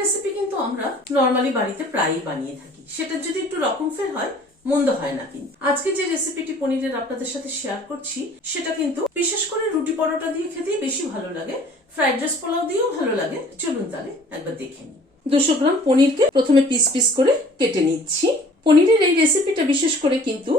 Recipe কিন্তু আমরা normally বাড়িতে প্রায়ই বানিয়ে থাকি, সেটা যদি একটু রকমফের হয় মন্দ হয় না। কিন্তু আজকে যে রেসিপিটি পনিরের আপনাদের সাথে শেয়ার করছি সেটা কিন্তু বিশেষ করে রুটি পরোটা দিয়ে খেতেই বেশি ভালো লাগে, ফ্রাইড রাইস পোলাও দিয়েও ভালো লাগে। চলুন তাহলে একবার দেখে নিই। 200 গ্রাম পনিরকে প্রথমে পিস পিস করে কেটে নিচ্ছি। পনিরের এই রেসিপিটা বিশেষ করে কিন্তু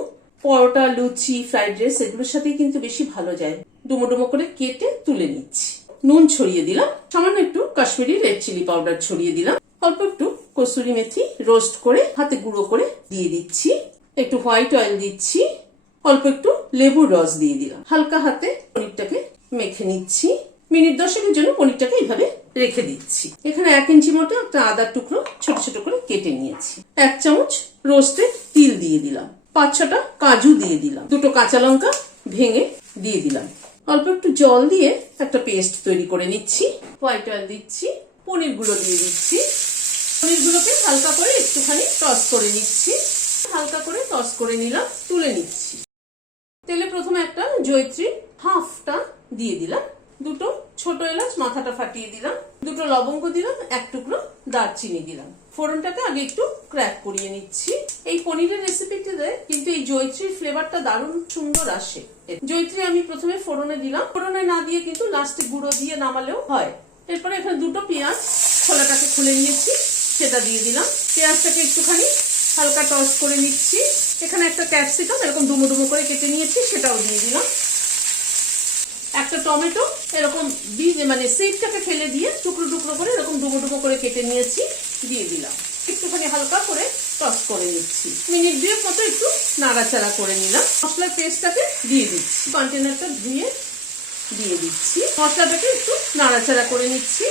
পরোটা, লুচি, ফ্রাইড রাইস এগুলোর সাথে কিন্তু বেশি ভালো যায়। ডুমো ডুমো করে কেটে তুলে নিচ্ছি। নুন ছড়িয়ে দিলাম, সামান্য একটু কাশ্মীরি রেড চিলি পাউডার ছড়িয়ে দিলাম, অল্প একটু কসুরি মেথি রোস্ট করে হাতে গুঁড়ো করে দিয়ে দিচ্ছি, একটু হোয়াইট অয়েল দিচ্ছি, অল্প একটু লেবুর রস দিয়ে দিলাম। হালকা হাতে পনিরটাকে মেখে নিচ্ছি। মিনিট 10 জন্য পনিরটাকে এইভাবে রেখে দিচ্ছি। এখানে 1 ইঞ্চি মতো একটা আদার টুকরো ছোট ছোট করে কেটে নিয়েছি। 1 চামচ রোস্টেড তিল দিয়ে দিলাম, 5-6টা কাজু দিয়ে দিলাম, 2টো কাঁচা লঙ্কা ভেঙে দিয়ে দিলাম। অল্প একটু জল দিয়ে একটা পেস্ট তৈরি করে নিচ্ছি। হোয়াইট অয়েল দিচ্ছি, পনিরগুলো দিয়ে দিচ্ছি। পনিরগুলোকে হালকা করে একটুখানি টস করে নিচ্ছি। হালকা করে টস করে নিলাম, তুলে নিচ্ছি। তেলে প্রথমে একটা জয়িত্রী হাফটা দিয়ে দিলাম, 2টো ছোট এলাচ মাথাটা ফাটিয়ে দিলাম, 2টো লবঙ্গ দিলাম, 1 টুকরো দারচিনি দিলাম। ফোড়নটাকে আগে একটু ক্র্যাক করিয়ে নিচ্ছি। এই পনিরের রেসিপিটিতে কিন্তু এই জয়িত্রীর ফ্লেভারটা দারুণ সুন্দর আসে। জয়িত্রী আমি প্রথমে ফোড়নে দিলাম, ফোড়নে না দিয়ে কিন্তু লাস্টে গুঁড়ো দিয়ে নামালেও হয়। এরপরে এখানে 2টো পেঁয়াজ খোলাটাকে খুলে নিয়েছি, সেটা দিয়ে দিলাম। পেঁয়াজটাকে একটুখানি হালকা টস করে নিচ্ছি। এখানে একটা ক্যাপসিকাম এরকম ডুমো ডুমো করে কেটে নিয়েছি, সেটাও দিয়ে দিলাম। একটা টমেটো এরকম মানে সিডটাকে ফেলে দিয়ে টুকরো টুকরো করে এরকম ডুমো ডুমো করে কেটে নিয়েছি, দিয়ে দিলাম। একটুখানি হালকা করে টস করে নিচ্ছি। মিনিট 2 মতো একটু নাড়াচাড়া করে নিলাম। মশলার পেস্টটাকে দিয়ে দিচ্ছি, কন্টেনারটা ধুয়ে দিয়ে দিচ্ছি। মশলাটাকে একটু নাড়াচাড়া করে নিচ্ছি।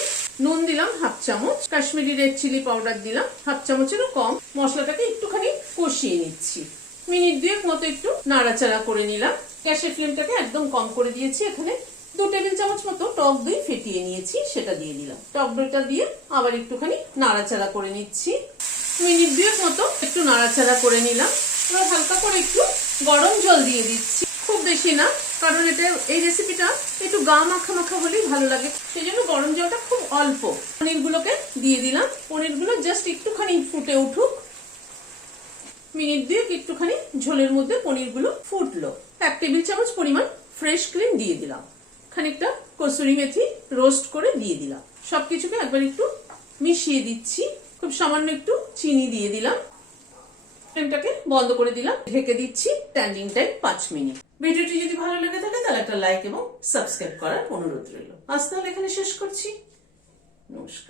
নুন দিলাম 1/2 চামচ, কাশ্মীরি রেড চিলি পাউডার দিলাম 1/2 চামচেরও কম। মশলাটাকে একটুখানি কষিয়ে নিচ্ছি। মিনিট 2 মতো একটু নাড়াচাড়া করে নিলাম। গ্যাসের ফ্লেমটাকে একদম কম করে দিয়েছি। এখানে 2 টেবিল চামচ মতো টক দই ফেটিয়ে নিয়েছি, সেটা দিয়ে দিলাম। টক দইটা দিয়ে আবার একটুখানি নাড়াচাড়া করে নিচ্ছি। মিনিট 2 মতো একটু নাড়াচাড়া করে নিলাম। এবার হালকা করে একটু গরম জল দিয়ে দিচ্ছি, খুব বেশি না, কারণ এটা এই রেসিপিটা একটু গা মাখা মাখা হলেই ভালো লাগে, সেই জন্য গরম জলটা খুব অল্প। পনিরগুলোকে দিয়ে দিলাম। পনিরগুলো জাস্ট একটুখানি ফুটে উঠুক। মিনিট 2 একটুখানি ঝোলের মধ্যে পনিরগুলো ফুটলো। 1 টেবিল চামচ পরিমাণ ফ্রেশ ক্রিম দিয়ে দিলাম, খানিকটা কসুরি মেথি রোস্ট করে দিয়ে দিলাম। সবকিছুকে একবার একটু মিশিয়ে দিচ্ছি। খুব সামান্য একটু চিনি দিয়ে দিলাম। ফ্লেমটাকে বন্ধ করে দিলাম, ঢেকে দিচ্ছি। Standing time 5 minute. ভিডিওটি যদি ভালো লেগে থাকে তাহলে একটা লাইক এবং সাবস্ক্রাইব করার অনুরোধ রইল। আজ তাহলে এখানে শেষ করছি। নমস্কার।